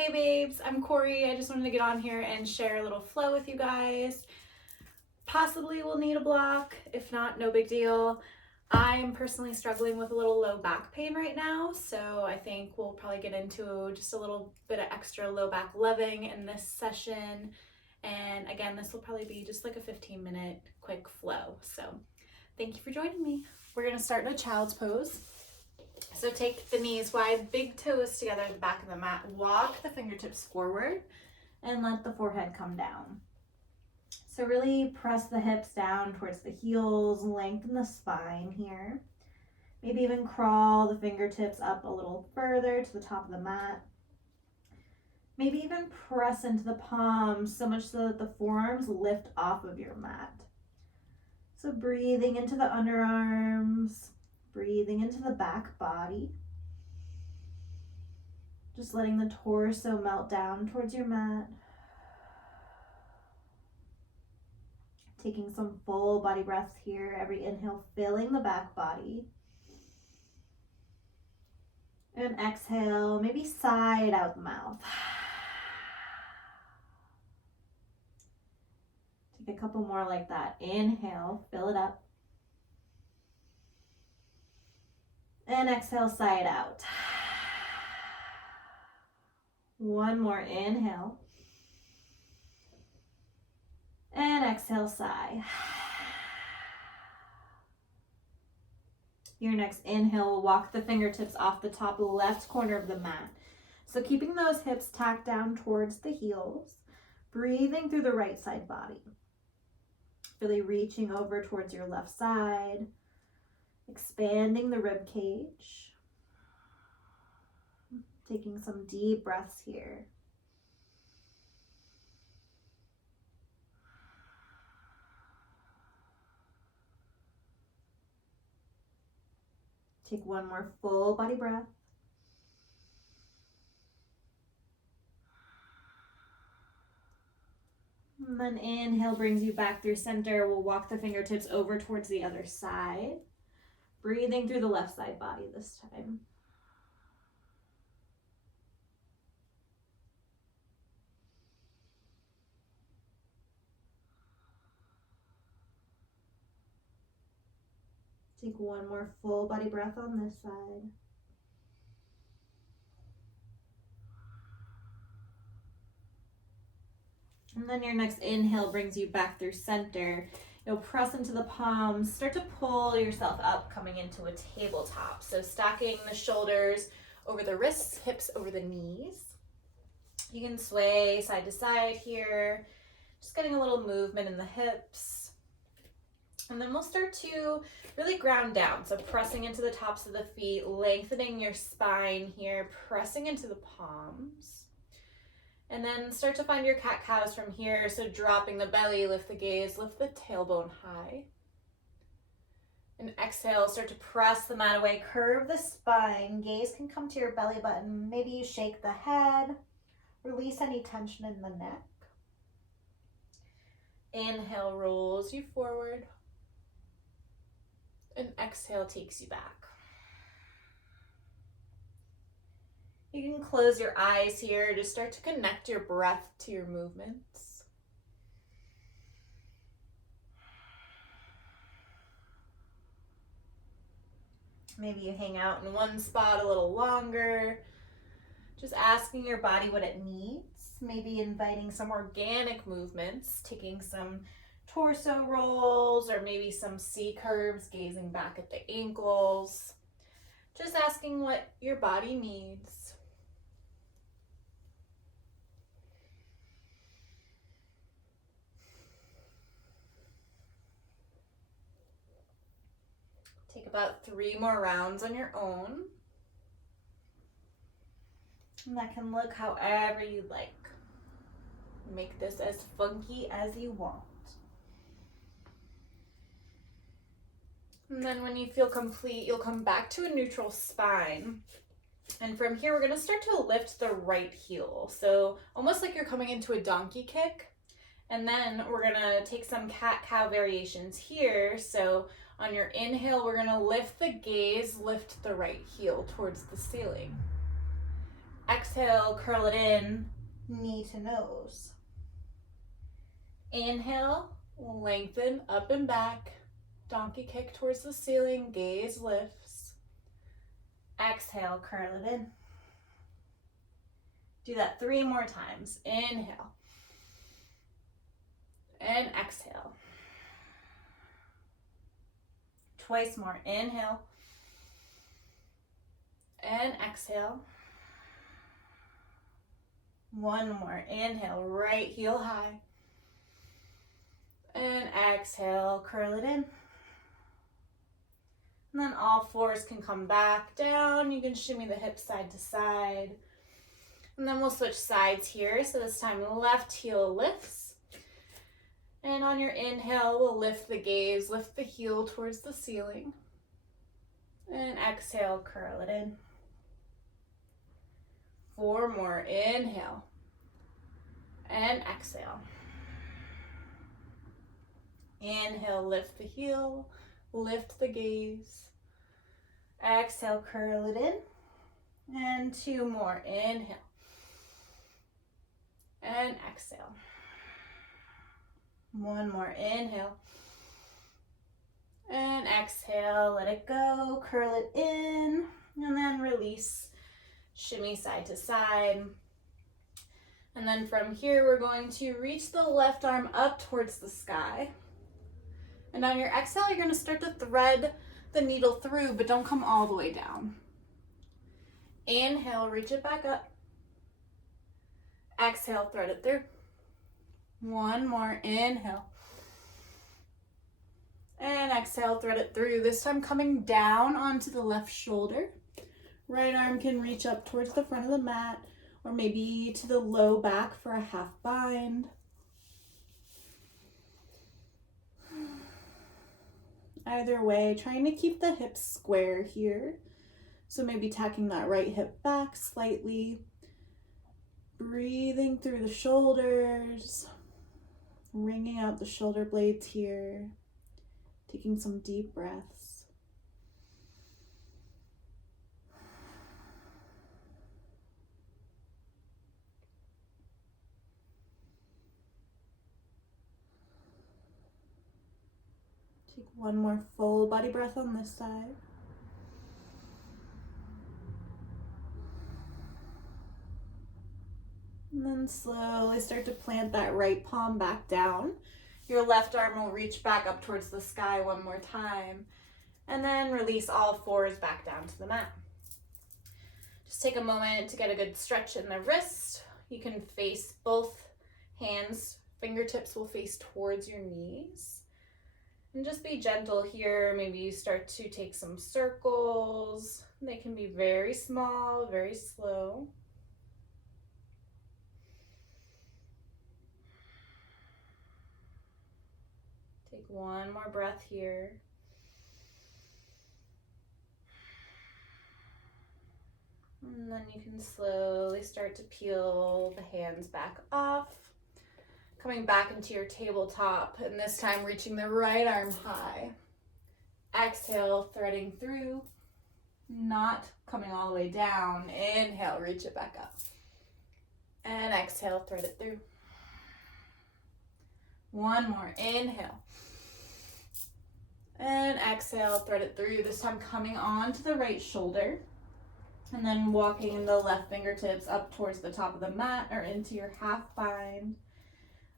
Hey babes, I'm Corey. I just wanted to get on here and share a little flow with you guys. Possibly we'll need a block. If not, no big deal. I am personally struggling with a little low back pain right now, so I think we'll probably get into just a little bit of extra low back loving in this session. And again, this will probably be just like a 15-minute quick flow. So thank you for joining me. We're gonna start in a child's pose. So take the knees wide, big toes together at the back of the mat. Walk the fingertips forward and let the forehead come down. So really press the hips down towards the heels, lengthen the spine here. Maybe even crawl the fingertips up a little further to the top of the mat. Maybe even press into the palms so much so that the forearms lift off of your mat. So breathing into the underarms. Breathing into the back body. Just letting the torso melt down towards your mat. Taking some full body breaths here. Every inhale filling the back body. And exhale, maybe side out the mouth. Take a couple more like that. Inhale, fill it up. And exhale, side out. One more inhale. And exhale, sigh. Your next inhale will walk the fingertips off the top left corner of the mat. So keeping those hips tacked down towards the heels. Breathing through the right side body. Really reaching over towards your left side. Expanding the rib cage. Taking some deep breaths here. Take one more full body breath. And then inhale brings you back through center. We'll walk the fingertips over towards the other side. Breathing through the left side body this time. Take one more full body breath on this side. And then your next inhale brings you back through center. You'll press into the palms, start to pull yourself up, coming into a tabletop. So stacking the shoulders over the wrists, hips over the knees. You can sway side to side here, just getting a little movement in the hips. And then we'll start to really ground down. So pressing into the tops of the feet, lengthening your spine here, pressing into the palms. And then start to find your cat-cows from here. So dropping the belly, lift the gaze, lift the tailbone high. And exhale, start to press the mat away, curve the spine. Gaze can come to your belly button. Maybe you shake the head, release any tension in the neck. Inhale rolls you forward. And exhale takes you back. You can close your eyes here. Just start to connect your breath to your movements. Maybe you hang out in one spot a little longer. Just asking your body what it needs. Maybe inviting some organic movements, taking some torso rolls or maybe some C curves, gazing back at the ankles. Just asking what your body needs. Take about 3 more rounds on your own. And that can look however you like. Make this as funky as you want. And then when you feel complete, you'll come back to a neutral spine. And from here, we're gonna start to lift the right heel. So almost like you're coming into a donkey kick. And then we're gonna take some cat-cow variations here. So on your inhale, we're gonna lift the gaze, lift the right heel towards the ceiling. Exhale, curl it in, knee to nose. Inhale, lengthen up and back. Donkey kick towards the ceiling, gaze lifts. Exhale, curl it in. Do that 3 more times. Inhale. And exhale. Twice more. Inhale. And exhale. 1 more. Inhale, right heel high. And exhale, curl it in. And then all 4s can come back down. You can shimmy the hips side to side. And then we'll switch sides here. So this time left heel lifts. And on your inhale, we'll lift the gaze, lift the heel towards the ceiling. And exhale, curl it in. 4 more. Inhale. And exhale. Inhale, lift the heel, lift the gaze. Exhale, curl it in. And 2 more. Inhale. And exhale. 1 more. Inhale. And exhale. Let it go. Curl it in. And then release. Shimmy side to side. And then from here, we're going to reach the left arm up towards the sky. And on your exhale, you're going to start to thread the needle through, but don't come all the way down. Inhale, reach it back up. Exhale, thread it through. 1 more. Inhale. And exhale, thread it through. This time coming down onto the left shoulder. Right arm can reach up towards the front of the mat, or maybe to the low back for a half bind. Either way, trying to keep the hips square here. So maybe tacking that right hip back slightly. Breathing through the shoulders. Wringing out the shoulder blades here. Taking some deep breaths. Take 1 more full body breath on this side. And then slowly start to plant that right palm back down. Your left arm will reach back up towards the sky 1 more time. And then release all 4s back down to the mat. Just take a moment to get a good stretch in the wrist. You can face both hands. Fingertips will face towards your knees. And just be gentle here. Maybe you start to take some circles. They can be very small, very slow. Take 1 more breath here. And then you can slowly start to peel the hands back off. Coming back into your tabletop, and this time reaching the right arm high. Exhale, threading through, not coming all the way down. Inhale, reach it back up. And exhale, thread it through. 1 more. Inhale. And exhale, thread it through. This time coming onto the right shoulder. And then walking the left fingertips up towards the top of the mat or into your half bind.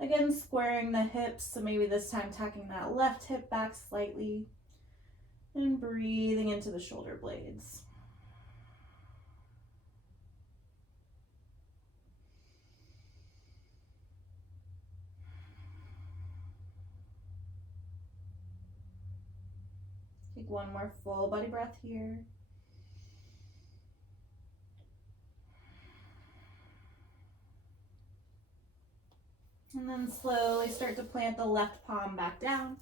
Again, squaring the hips. So maybe this time tacking that left hip back slightly. And breathing into the shoulder blades. Take 1 more full body breath here. And then slowly start to plant the left palm back down.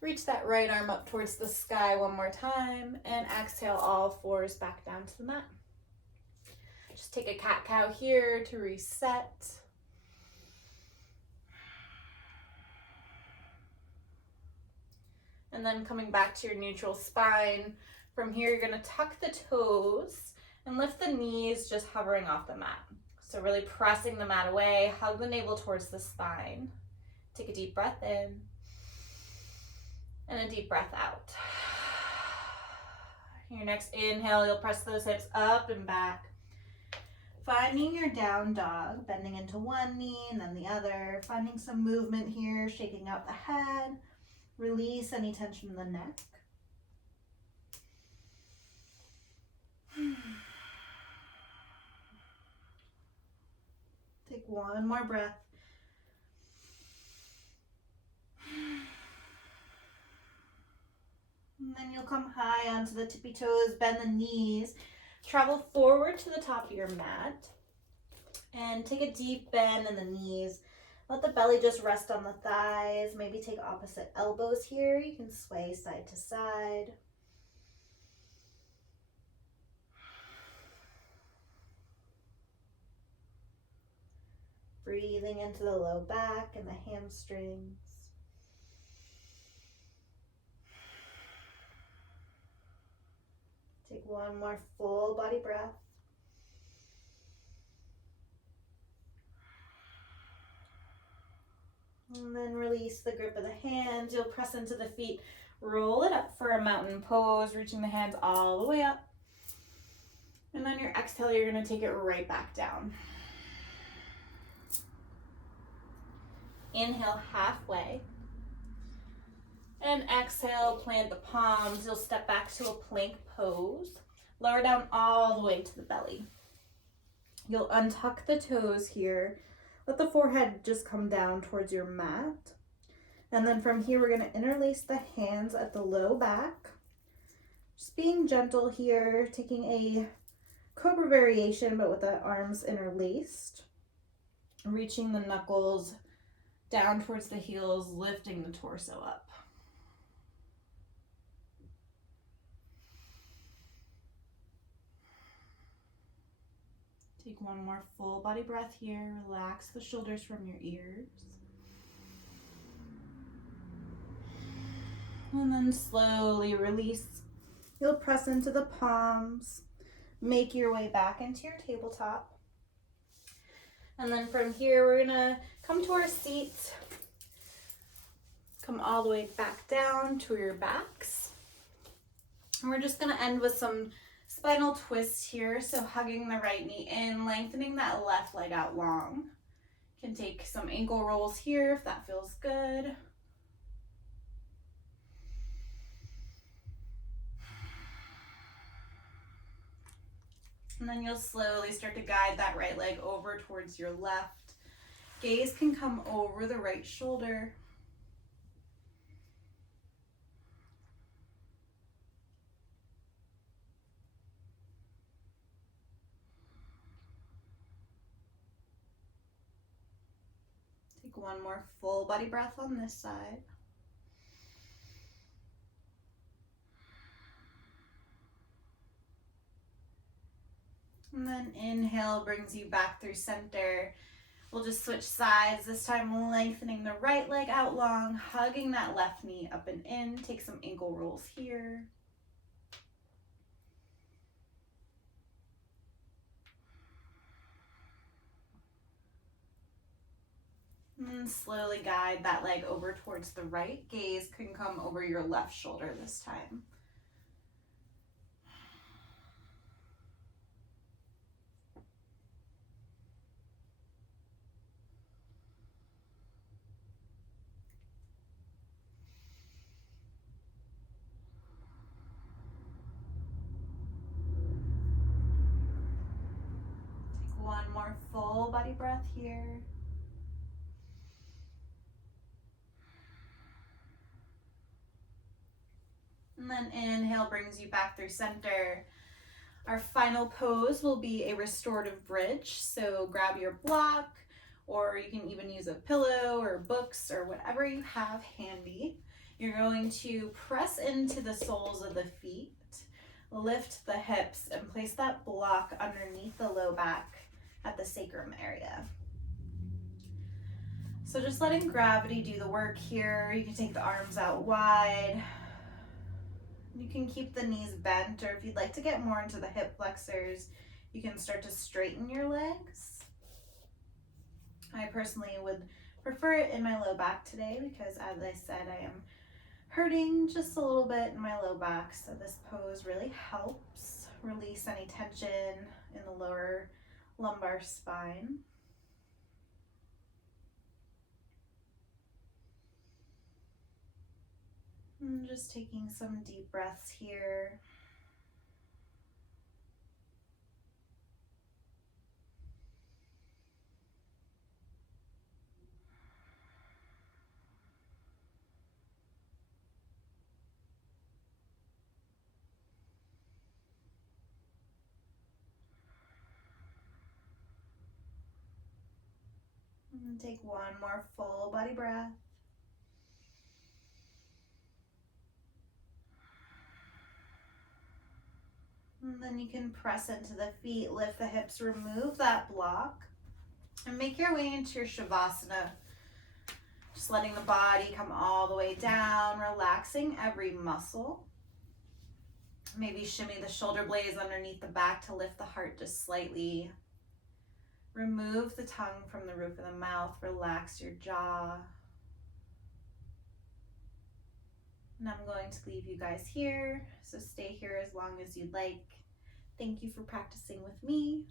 Reach that right arm up towards the sky 1 more time. And exhale all 4s back down to the mat. Just take a cat-cow here to reset. And then coming back to your neutral spine. From here, you're going to tuck the toes And lift the knees, just hovering off the mat. So really pressing the mat away, hug the navel towards the spine. Take a deep breath in and a deep breath out. Your next inhale, you'll press those hips up and back. Finding your down dog, bending into one knee and then the other. Finding some movement here, shaking out the head. Release any tension in the neck. Take one more breath. And then you'll come high onto the tippy toes, bend the knees, travel forward to the top of your mat, and take a deep bend in the knees. Let the belly just rest on the thighs. Maybe take opposite elbows here. You can sway side to side. Breathing into the low back and the hamstrings. Take one more full body breath. And then release the grip of the hands. You'll press into the feet. Roll it up for a mountain pose, reaching the hands all the way up. And on your exhale, you're going to take it right back down. Inhale halfway. And exhale, plant the palms. You'll step back to a plank pose. Lower down all the way to the belly. You'll untuck the toes here. Let the forehead just come down towards your mat. And then from here, we're going to interlace the hands at the low back. Just being gentle here, taking a cobra variation, but with the arms interlaced. Reaching the knuckles down towards the heels, lifting the torso up. Take one more full body breath here. Relax the shoulders from your ears. And then slowly release. You'll press into the palms. Make your way back into your tabletop. And then from here, we're gonna come to our seats. Come all the way back down to your backs. And we're just gonna end with some spinal twists here. So hugging the right knee in, lengthening that left leg out long. You can take some ankle rolls here if that feels good. And then you'll slowly start to guide that right leg over towards your left. Gaze can come over the right shoulder. Take one more full body breath on this side. And then inhale brings you back through center. We'll just switch sides, this time lengthening the right leg out long, hugging that left knee up and in. Take some ankle rolls here. And slowly guide that leg over towards the right. Gaze can come over your left shoulder this time. Take one more full body breath here. And then inhale brings you back through center. Our final pose will be a restorative bridge. So grab your block, or you can even use a pillow or books or whatever you have handy. You're going to press into the soles of the feet, lift the hips, and place that block underneath the low back at the sacrum area. So just letting gravity do the work here. You can take the arms out wide. You can keep the knees bent, or if you'd like to get more into the hip flexors, you can start to straighten your legs. I personally would prefer it in my low back today because, as I said, I am hurting just a little bit in my low back, so this pose really helps release any tension in the lower lumbar spine. And just taking some deep breaths here. And take one more full body breath. And then you can press into the feet, lift the hips, remove that block, and make your way into your Shavasana. Just letting the body come all the way down, relaxing every muscle. Maybe shimmy the shoulder blades underneath the back to lift the heart just slightly. Remove the tongue from the roof of the mouth, relax your jaw. And I'm going to leave you guys here, so stay here as long as you'd like. Thank you for practicing with me.